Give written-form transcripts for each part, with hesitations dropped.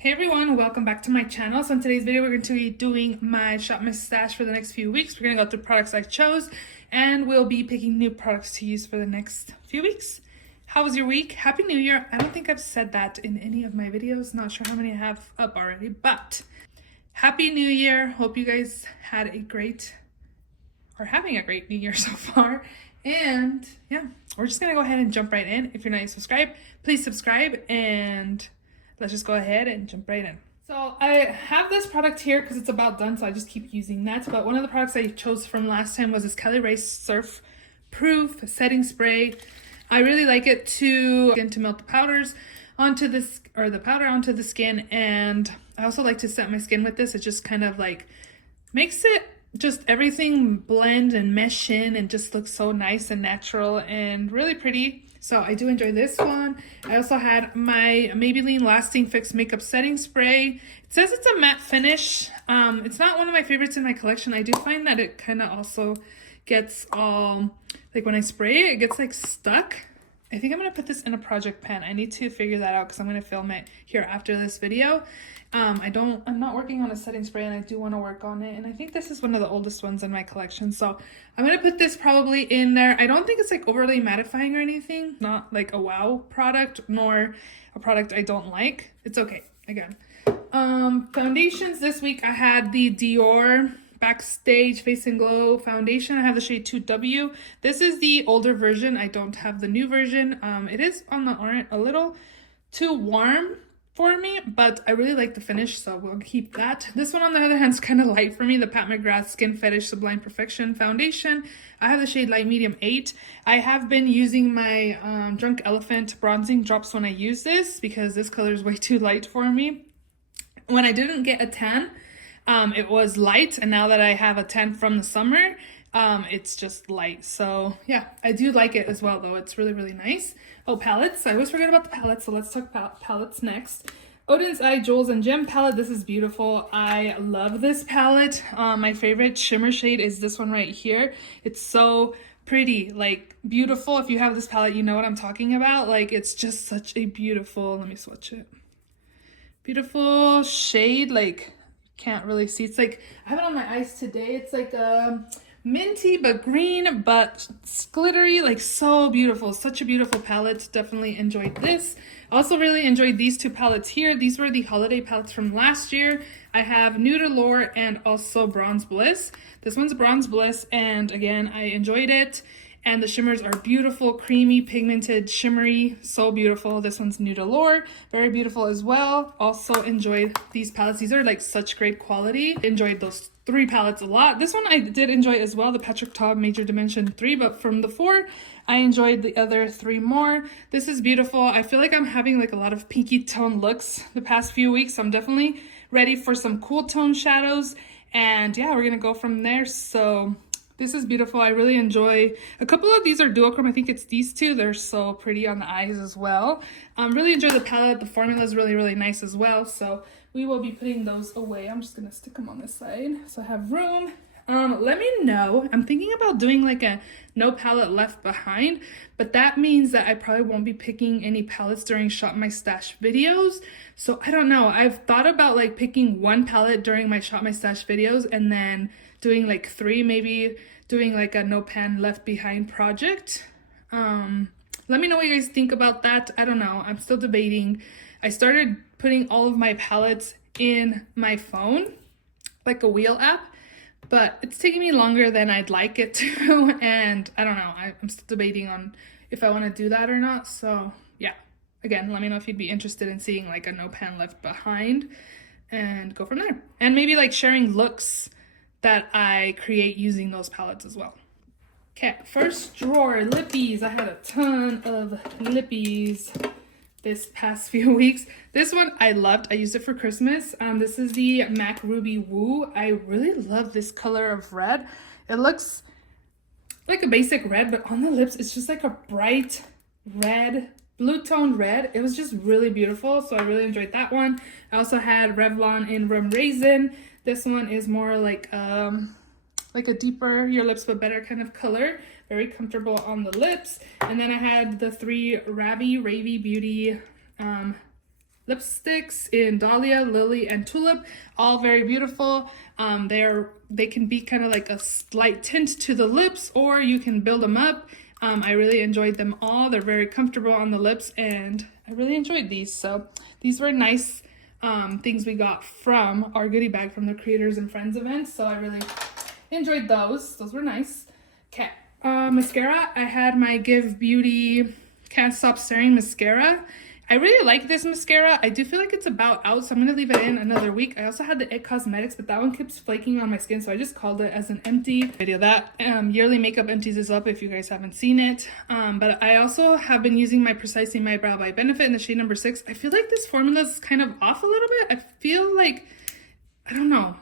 Hey everyone, welcome back to my channel. So in today's video, we're going to be doing my shop my stash for the next few weeks. We're going to go through products I chose and we'll be picking new products to use for the next few weeks. How was your week? Happy New Year. I don't think I've said that in any of my videos. Not sure how many I have up already, but Happy New Year. Hope you guys had a great or having a great New Year so far. And yeah, we're just going to go ahead and jump right in. If you're not yet subscribed, please subscribe and let's just go ahead and jump right in. So I have this product here because it's about done, so I just keep using that. But one of the products I chose from last time was this Kelly Rae Surf Proof Setting Spray. I really like it to melt the powders onto this, or the powder onto the skin. And I also like to set my skin with this. It just kind of like makes it just everything blend and mesh in and just looks so nice and natural and really pretty. So I do enjoy this one. I also had my Maybelline Lasting Fix Makeup Setting Spray. It says it's a matte finish. It's not one of my favorites in my collection. I do find that it kind of also gets all, like when I spray it, it gets like stuck. I think I'm going to put this in a project pan. I need to figure that out because I'm going to film it here after this video. I'm not working on a setting spray and I do want to work on it. And I think this is one of the oldest ones in my collection. So I'm going to put this probably in there. I don't think it's like overly mattifying or anything. Not like a wow product nor a product I don't like. It's okay. Again, foundations this week. I had the Dior Backstage Face and Glow foundation. I have the shade 2W. This is the older version. I don't have the new version. It is on the orange, a little too warm for me, but I really like the finish, so we'll keep that. This one on the other hand is kind of light for me, the Pat McGrath Skin Fetish Sublime Perfection foundation. I have the shade light medium 8. I have been using my Drunk Elephant bronzing drops when I use this because this color is way too light for me. When I didn't get a tan, it was light, and now that I have a tan from the summer, it's just light. So yeah, I do like it as well though. It's really, really nice. Oh, palettes. I always forget about the palettes, so let's talk about palettes next. Odin's Eye Jewels and Gem palette. This is beautiful. I love this palette. My favorite shimmer shade is this one right here. It's so pretty, like beautiful. If you have this palette, you know what I'm talking about. Like it's just such a beautiful, let me swatch it. Beautiful shade, like can't really see. It's like, I have it on my eyes today. It's like minty but green but glittery, like so beautiful. Such a beautiful palette. Definitely enjoyed this. Also really enjoyed these two palettes here. These were the holiday palettes from last year. I have Nude Allure and also Bronze Bliss. This one's Bronze Bliss, and again, I enjoyed it. And the shimmers are beautiful, creamy, pigmented, shimmery, so beautiful. This one's Nude Allure, very beautiful as well. Also enjoyed these palettes. These are like such great quality. Enjoyed those 3 palettes a lot. This one I did enjoy as well, the Patrick Ta Major Dimension 3, but from the 4, I enjoyed the other 3 more. This is beautiful. I feel like I'm having like a lot of pinky tone looks the past few weeks. I'm definitely ready for some cool tone shadows. And yeah, we're gonna go from there. So this is beautiful. I really enjoy, a couple of these are duochrome. I think it's these two. They're so pretty on the eyes as well. Really enjoy the palette. The formula is really, really nice as well. So we will be putting those away. I'm just going to stick them on this side so I have room. Let me know. I'm thinking about doing like a no palette left behind, but that means that I probably won't be picking any palettes during Shop My Stash videos. So I don't know. I've thought about like picking 1 palette during my Shop My Stash videos and then doing like 3, maybe doing like a no pan left behind project. Let me know what you guys think about that. I don't know. I'm still debating. I started putting all of my palettes in my phone, like a wheel app, but it's taking me longer than I'd like it to. And I don't know. I'm still debating on if I want to do that or not. So yeah, again, let me know if you'd be interested in seeing like a no pan left behind and go from there. And maybe like sharing looks that I create using those palettes as well. Okay, first drawer, lippies. I had a ton of lippies this past few weeks. This one I loved. I used it for Christmas. This is the MAC Ruby Woo. I really love this color of red. It looks like a basic red, but on the lips it's just like a bright red, blue toned red. It was just really beautiful, so I really enjoyed that one. I also had Revlon in Rum Raisin. This one is more like a deeper your lips but better kind of color. Very comfortable on the lips. And then I had the 3 Ravy Beauty lipsticks in Dahlia, Lily, and Tulip. All very beautiful. They can be kind of like a slight tint to the lips, or you can build them up. I really enjoyed them all. They're very comfortable on the lips, and I really enjoyed these. So these were nice things we got from our goodie bag from the Creators and Friends event. So I really enjoyed those. Those were nice. Okay, mascara. I had my Give Beauty Can't Stop Staring mascara. I really like this mascara. I do feel like it's about out, so I'm going to leave it in another week. I also had the It Cosmetics, but that one keeps flaking on my skin, so I just called it as an empty video. That yearly makeup empties is up if you guys haven't seen it. But I also have been using my Precisely My Brow by Benefit in the shade number 6. I feel like this formula is kind of off a little bit. I feel like, I don't know.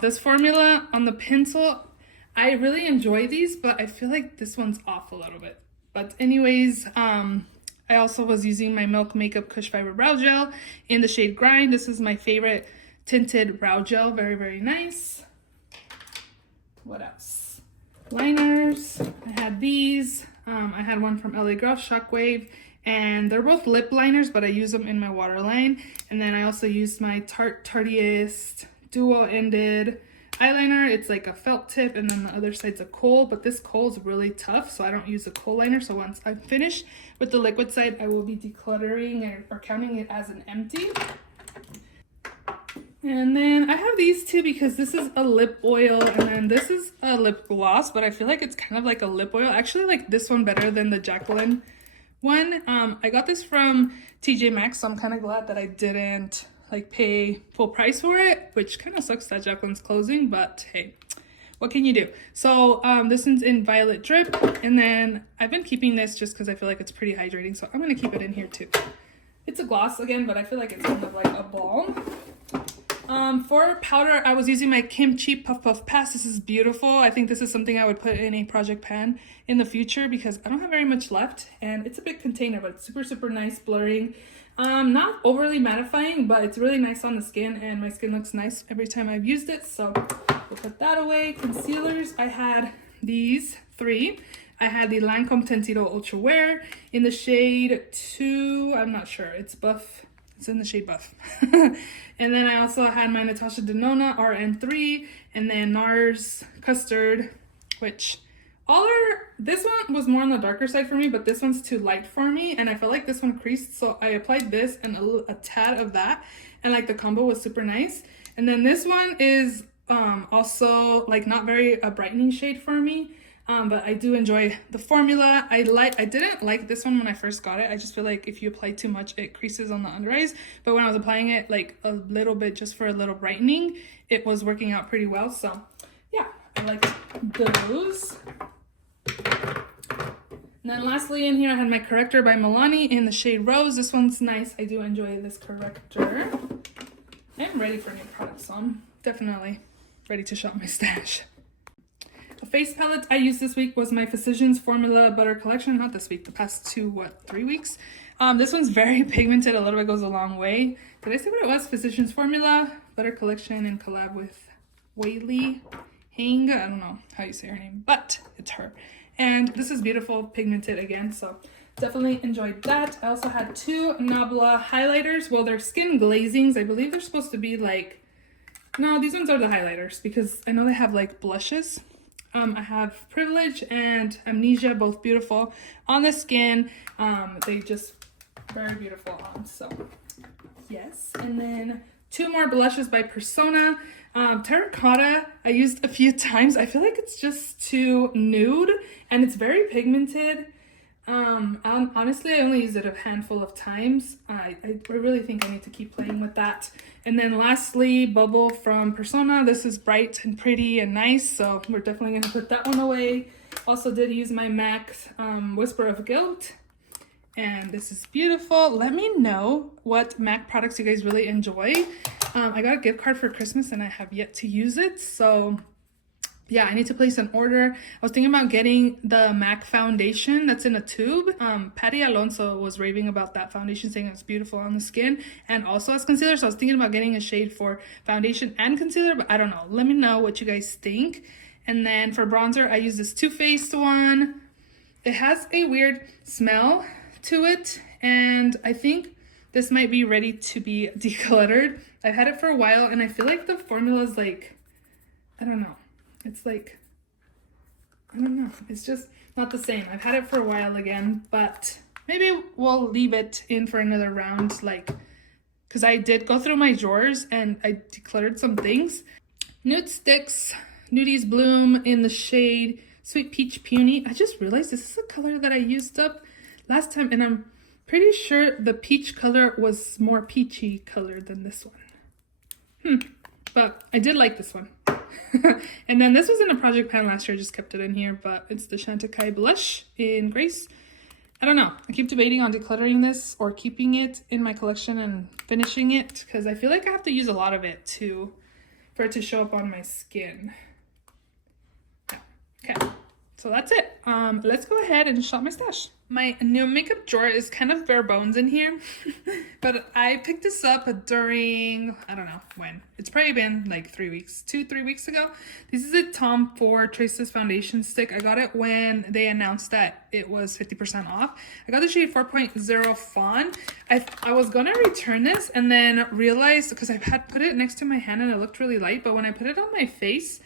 This formula on the pencil, I really enjoy these, but I feel like this one's off a little bit. But anyways, I also was using my Milk Makeup Kush Fiber Brow Gel in the shade Grind. This is my favorite tinted brow gel. Very, very nice. What else? Liners. I had these. I had one from LA Girl, Shockwave. And they're both lip liners, but I use them in my waterline. And then I also used my Tarteist dual-ended eyeliner. It's like a felt tip, and then the other side's a kohl, but this kohl is really tough, so I don't use a kohl liner. So once I finish with the liquid side, I will be decluttering or counting it as an empty. And then I have these two because this is a lip oil, and then this is a lip gloss, but I feel like it's kind of like a lip oil. I actually like this one better than the Jacqueline one. I got this from TJ Maxx, so I'm kind of glad that I didn't like pay full price for it, which kind of sucks that Jacqueline's closing, but hey, what can you do? So this one's in Violet Drip, and then I've been keeping this just because I feel like it's pretty hydrating, so I'm gonna keep it in here too. It's a gloss again, but I feel like it's kind of like a balm. For powder, I was using my Kimchi Puff Puff Pass. This is beautiful. I think this is something I would put in a project pan in the future because I don't have very much left, and it's a big container, but it's super, super nice blurring. Not overly mattifying, but it's really nice on the skin, and my skin looks nice every time I've used it, so we'll put that away. Concealers, I had these 3. I had the Lancome Tensito Ultra Wear in the shade 2, I'm not sure, it's buff, it's in the shade buff. And then I also had my Natasha Denona RN3, and then NARS Custard, which this one was more on the darker side for me, but this one's too light for me, and I felt like this one creased, so I applied this and a tad of that, and like the combo was super nice. And then this one is also like not very a brightening shade for me, but I do enjoy the formula. I didn't like this one when I first got it. I just feel like if you apply too much, it creases on the under eyes, but when I was applying it like a little bit just for a little brightening, it was working out pretty well. So yeah, I like those. And then lastly in here, I had my corrector by Milani in the shade Rose. This one's nice. I do enjoy this corrector. I'm ready for new products, so I'm definitely ready to shop my stash. A face palette I used this week was my Physicians Formula Butter Collection. Not this week, the past 3 weeks. This one's very pigmented. A little bit goes a long way. Did I say what it was? Physicians Formula Butter Collection in collab with Whaley Hang. I don't know how you say her name, but it's her. And this is beautiful, pigmented again, so definitely enjoyed that. I also had 2 Nabla highlighters. Well, they're skin glazings. I believe they're supposed to be like, no, these ones are the highlighters because I know they have like blushes. I have Privilege and Amnesia, both beautiful on the skin. They just very beautiful on, so yes. And then 2 more blushes by Persona. Terracotta, I used a few times. I feel like it's just too nude and it's very pigmented. Honestly, I only used it a handful of times. I really think I need to keep playing with that. And then lastly, Bubble from Persona. This is bright and pretty and nice, so we're definitely going to put that one away. Also did use my MAC Whisper of Guilt. And this is beautiful. Let me know what MAC products you guys really enjoy. I got a gift card for Christmas and I have yet to use it. So yeah, I need to place an order. I was thinking about getting the MAC foundation that's in a tube. Patty Alonso was raving about that foundation, saying it's beautiful on the skin and also as concealer. So I was thinking about getting a shade for foundation and concealer, but I don't know. Let me know what you guys think. And then for bronzer, I use this Too Faced one. It has a weird smell to it, and I think this might be ready to be decluttered. I've had it for a while and I feel like the formula is like, I don't know. It's like, I don't know. It's just not the same. I've had it for a while again, but maybe we'll leave it in for another round, like, because I did go through my drawers and I decluttered some things. Nude Sticks, Nudies Bloom in the shade Sweet Peach Peony. I just realized this is a color that I used up last time, and I'm pretty sure the peach color was more peachy color than this one. But I did like this one. And then this was in a project pan last year. I just kept it in here, but it's the Chantecaille Blush in Grace. I don't know. I keep debating on decluttering this or keeping it in my collection and finishing it, because I feel like I have to use a lot of it for it to show up on my skin. Okay, so that's it. Let's go ahead and shop my stash. My new makeup drawer is kind of bare bones in here, but I picked this up during, I don't know when. It's probably been like 3 weeks, 2-3 weeks ago. This is a Tom Ford Traceless Foundation Stick. I got it when they announced that it was 50% off. I got the shade 4.0 Fawn. I was gonna return this and then realized, because I had put it next to my hand and it looked really light, but when I put it on my face,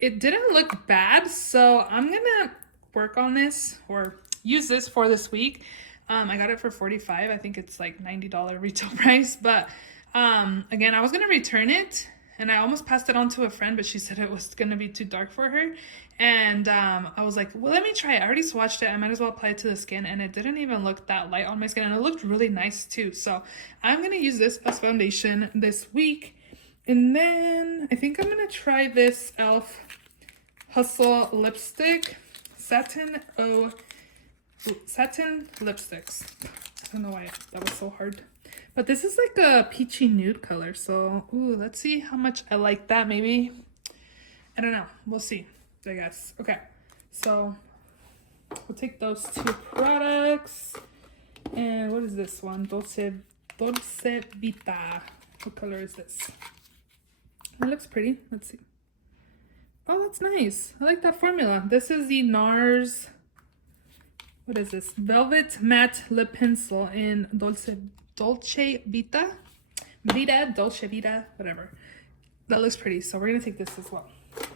it didn't look bad. So I'm gonna work on this or use this for this week. I got it for $45. I think it's like $90 retail price, but again, I was gonna return it and I almost passed it on to a friend, but she said it was gonna be too dark for her. And I was like, well, let me try it. I already swatched it. I might as well apply it to the skin, and it didn't even look that light on my skin, and it looked really nice too. So I'm gonna use this as foundation this week. And then I think I'm gonna try this e.l.f. Hustle lipstick, satin lipsticks. I don't know why that was so hard, but this is like a peachy nude color. So let's see how much I like that. Maybe, I don't know, we'll see, I guess. Okay, so we'll take those two products. And what is this one? Dolce Vita. What color is this? That looks pretty. Let's see. Oh, that's nice. I like that formula. This is the NARS, what is this? Velvet Matte Lip Pencil in Dolce Vita. Dolce Vita, whatever. That looks pretty. So we're going to take this as well.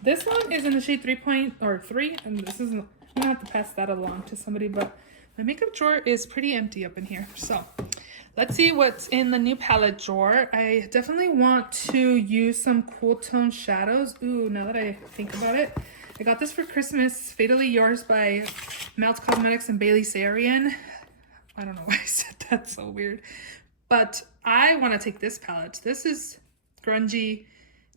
This one is in the shade 3, and this is, I'm going to have to pass that along to somebody, but my makeup drawer is pretty empty up in here. So let's see what's in the new palette drawer. I definitely want to use some cool tone shadows. Ooh, now that I think about it, I got this for Christmas. Fatally Yours by Melt Cosmetics and Bailey Sarian. I don't know why I said that, so weird. But I want to take this palette. This is grungy,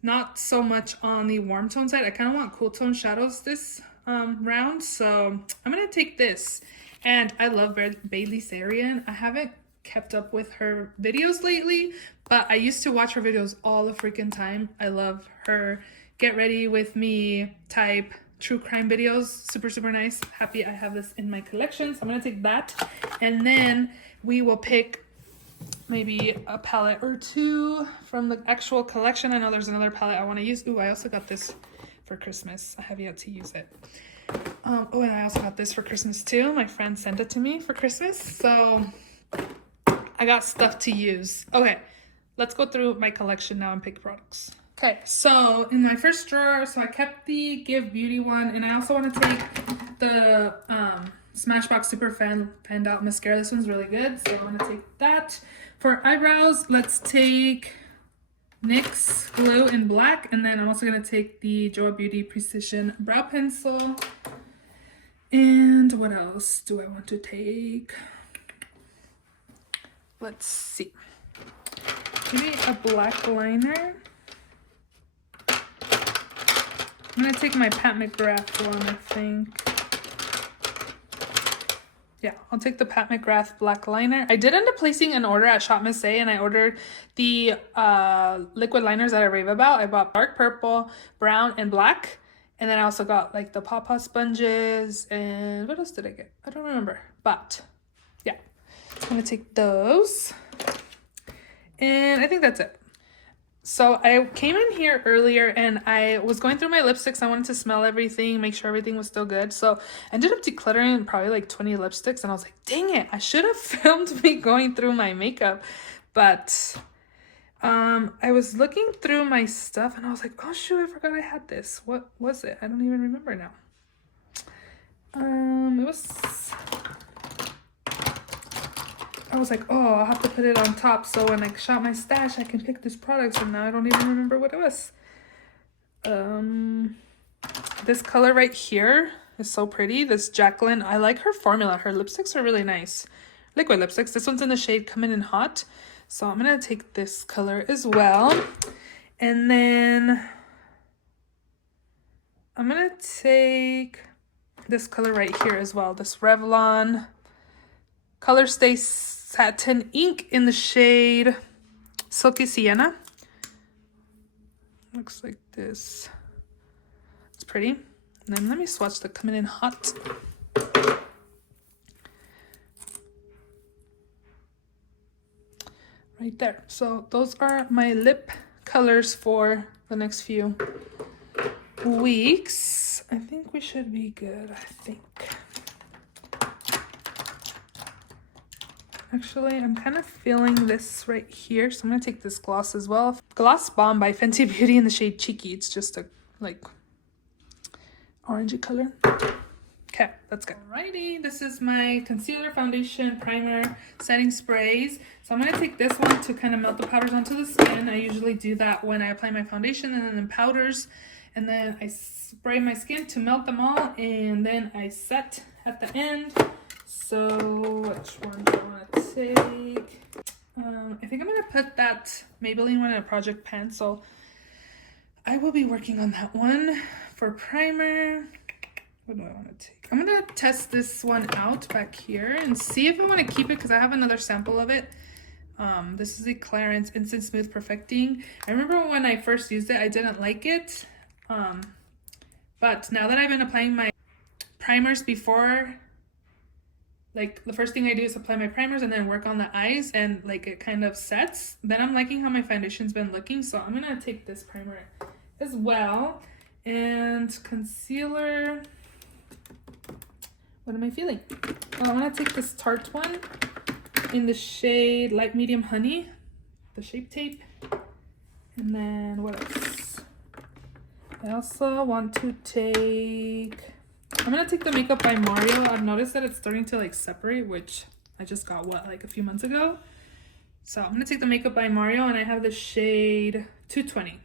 not so much on the warm tone side. I kind of want cool tone shadows this round. So I'm going to take this. And I love Bailey Sarian. I haven't kept up with her videos lately, but I used to watch her videos all the freaking time. I love her get ready with me type true crime videos. Super nice. Happy I have this in my collection. So I'm gonna take that, and then we will pick maybe a palette or two from the actual collection. I know there's another palette I want to use. Ooh, I also got this for Christmas. I have yet to use it. Oh, and I also got this for Christmas too. My friend sent it to me for Christmas, so I got stuff to use. Okay, let's go through my collection now and pick products. Okay, so in my first drawer, so I kept the Give Beauty one, and I also want to take the Smashbox Super Fanned Out Mascara. This one's really good, so I'm going to take that. For eyebrows, let's take NYX Glue in black, and then I'm also going to take the Joa Beauty Precision Brow Pencil. And what else do I want to take? Let's see. Maybe a black liner. I'm going to take my Pat McGrath one, I think. Yeah, I'll take the Pat McGrath black liner. I did end up placing an order at Shop Miss A, and I ordered the liquid liners that I rave about. I bought dark purple, brown, and black. And then I also got like the Pawpaw sponges, and what else did I get? I don't remember, but yeah. I'm gonna take those. And I think that's it. So I came in here earlier and I was going through my lipsticks. I wanted to smell everything, make sure everything was still good. So I ended up decluttering probably like 20 lipsticks, and I was like, dang it, I should have filmed me going through my makeup. But I was looking through my stuff and I was like, oh shoot, I forgot I had this. What was it? I don't even remember now. It was, I was like, oh, I'll have to put it on top so when I shop my stash, I can pick this product. So now I don't even remember what it was. This color right here is so pretty. This Jacqueline, I like her formula. Her lipsticks are really nice. Liquid lipsticks. This one's in the shade Coming in Hot. So I'm going to take this color as well. And then I'm going to take this color right here as well. This Revlon Color Stay Satin Ink in the shade Silky Sienna. Looks like this. It's pretty. And then let me swatch the Coming in Hot. Right there. So those are my lip colors for the next few weeks. I think we should be good, I think. Actually, I'm kind of feeling this right here, so I'm gonna take this gloss as well. Gloss Bomb by Fenty Beauty in the shade Cheeky. It's just a like orangey color. Okay, that's good. Alrighty, this is my concealer, foundation, primer, setting sprays. So I'm gonna take this one to kind of melt the powders onto the skin. I usually do that when I apply my foundation and then powders, and then I spray my skin to melt them all, and then I set at the end. So which one do I want to take? I think I'm gonna put that Maybelline one in a project pen, so I will be working on that one. For primer, what do I want to take? I'm gonna test this one out back here and see if I want to keep it, because I have another sample of it. This is the Clarins Instant Smooth Perfecting. I remember when I first used it, I didn't like it. But now that I've been applying my primers before, like the first thing I do is apply my primers and then work on the eyes, and like it kind of sets. Then I'm liking how my foundation's been looking, so I'm gonna take this primer as well. And concealer, what am I feeling? Oh, I'm gonna take this Tarte one in the shade Light Medium Honey, the Shape Tape. And then what else? I also want to take, I'm gonna take the Makeup by Mario. I've noticed that it's starting to like separate, which I just got like a few months ago. So I'm gonna take the Makeup by Mario, and I have the shade 220.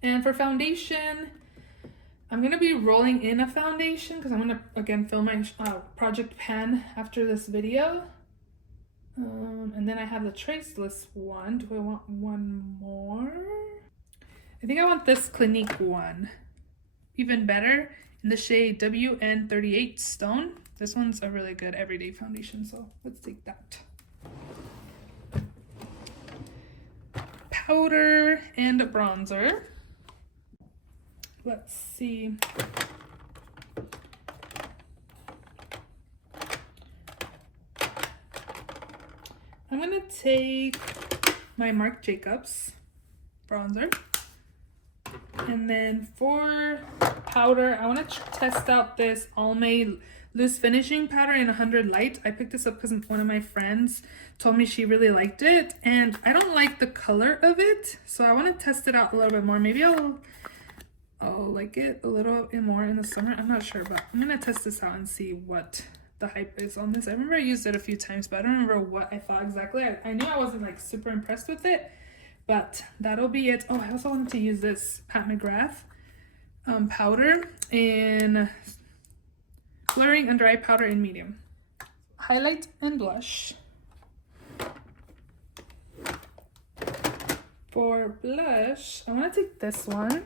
And for foundation, I'm gonna be rolling in a foundation because I'm gonna again film my project pan after this video. And then I have the Traceless one. Do I want one more? I think I want this Clinique one. Even better, in the shade WN38 Stone. This one's a really good everyday foundation, so let's take that. Powder and bronzer. Let's see. I'm gonna take my Marc Jacobs bronzer. And then for powder, I want to test out this Almay Loose Finishing Powder in 100 Light. I picked this up because one of my friends told me she really liked it, and I don't like the color of it, so I want to test it out a little bit more. Maybe I'll like it a little bit more in the summer. I'm not sure, but I'm gonna test this out and see what the hype is on this. I remember I used it a few times, but I don't remember what I thought exactly. I knew I wasn't like super impressed with it, but that'll be it. Oh, I also wanted to use this Pat McGrath powder in blurring under eye powder in medium. Highlight and blush. For blush, I want to take this one.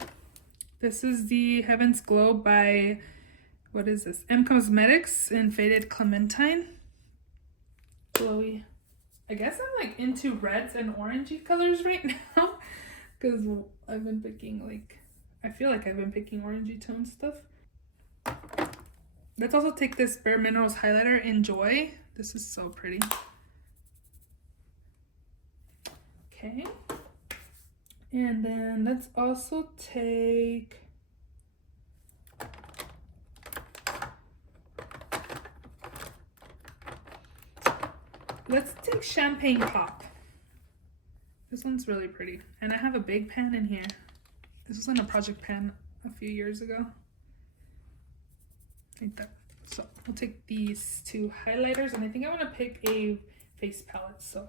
This is the Heaven's Glow by, what is this? M Cosmetics in Faded Clementine. Glowy. I guess I'm like into reds and orangey colors right now, because I've been picking like, I feel like I've been picking orangey tone stuff. Let's also take this Bare Minerals highlighter in Joy. This is so pretty. Okay. And then let's also take Champagne Pop. This one's really pretty. And I have a big pan in here. This was in a project pan a few years ago. Like that. So we'll take these two highlighters, and I think I want to pick a face palette. So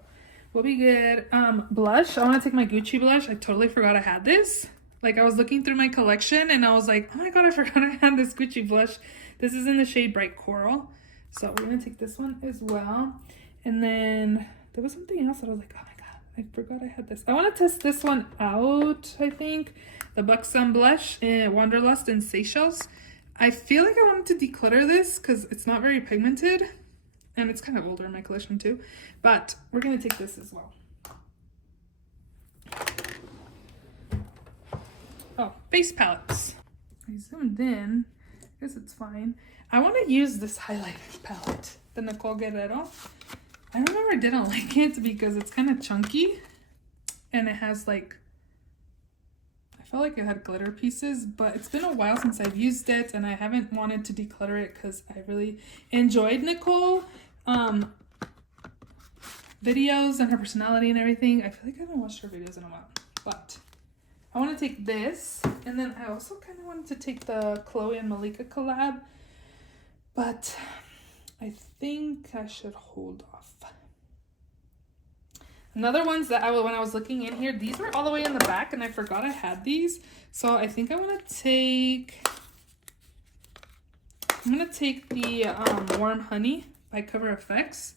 we'll be good. Blush. I want to take my Gucci blush. I totally forgot I had this. Like, I was looking through my collection and I was like, oh my god, I forgot I had this Gucci blush. This is in the shade Bright Coral. So we're gonna take this one as well. And then there was something else that I was like, oh my god, I forgot I had this. I want to test this one out, I think. The Buxom Blush in Wanderlust and Seychelles. I feel like I wanted to declutter this because it's not very pigmented. And it's kind of older in my collection too. But we're going to take this as well. Oh, face palettes. I zoomed in. I guess it's fine. I want to use this highlighter palette, the Nicole Guerrero. I remember I didn't like it because it's kind of chunky. And it has like, I felt like it had glitter pieces, but it's been a while since I've used it and I haven't wanted to declutter it because I really enjoyed Nicole videos and her personality and everything. I feel like I haven't watched her videos in a while, but I want to take this, and then I also kind of wanted to take the Chloe and Malika collab, but I think I should hold off. Another ones that when I was looking in here, these were all the way in the back and I forgot I had these. So I think I want to take, I'm going to take the Warm Honey by Cover FX.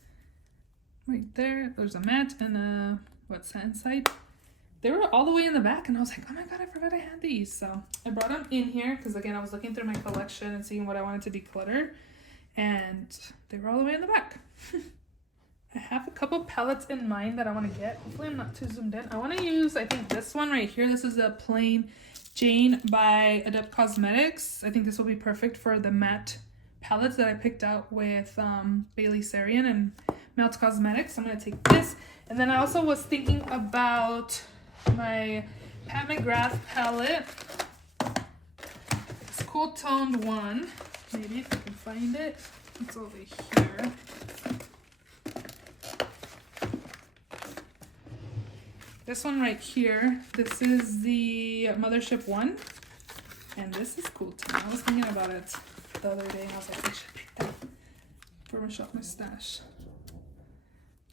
Right there. There's a matte and a, satin side. They were all the way in the back and I was like, oh my god, I forgot I had these. So I brought them in here because, again, I was looking through my collection and seeing what I wanted to declutter. And they were all the way in the back. I have a couple palettes in mind that I want to get. Hopefully I'm not too zoomed in. I want to use, I think, this one right here. This is a plain Jane by Adept Cosmetics. I think this will be perfect for the matte palettes that I picked out with Bailey Sarian and Melt Cosmetics. I'm going to take this. And then I also was thinking about my Pat McGrath palette. It's Cool Toned one. Maybe if I can find it. It's over here. This one right here, this is the Mothership one, and this is Cool Tone. I was thinking about it the other day, and I was like, I should pick that for my shop stash.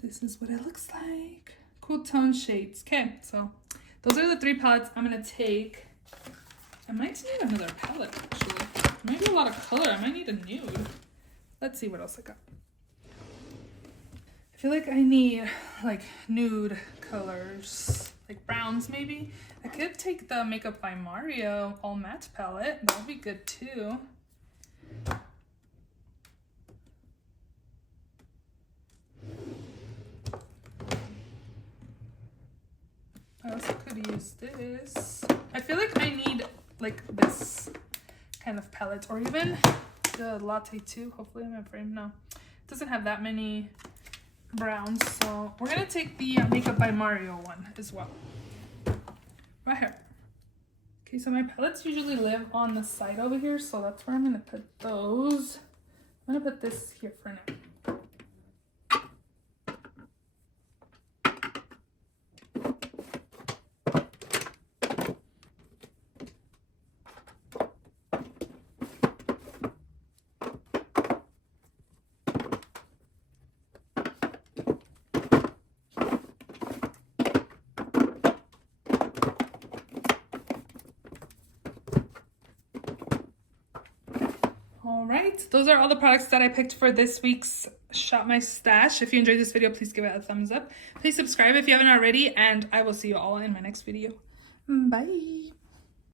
This is what it looks like. Cool Tone shades. Okay, so those are the three palettes I'm gonna take. I might need another palette actually. Maybe a lot of color. I might need a nude. Let's see what else I got. I feel like I need like nude colors, like browns maybe. I could take the Makeup by Mario all matte palette. That would be good too. I also could use this. I feel like I need like this kind of palette, or even the Latte 2. Hopefully I'm in frame. No, it doesn't have that many browns, so we're gonna take the Makeup by Mario one as well. Right here. Okay, so my palettes usually live on the side over here, so that's where I'm gonna put those. I'm gonna put this here for now. Alright, those are all the products that I picked for this week's Shop My Stash. If you enjoyed this video, please give it a thumbs up. Please subscribe if you haven't already, and I will see you all in my next video. Bye!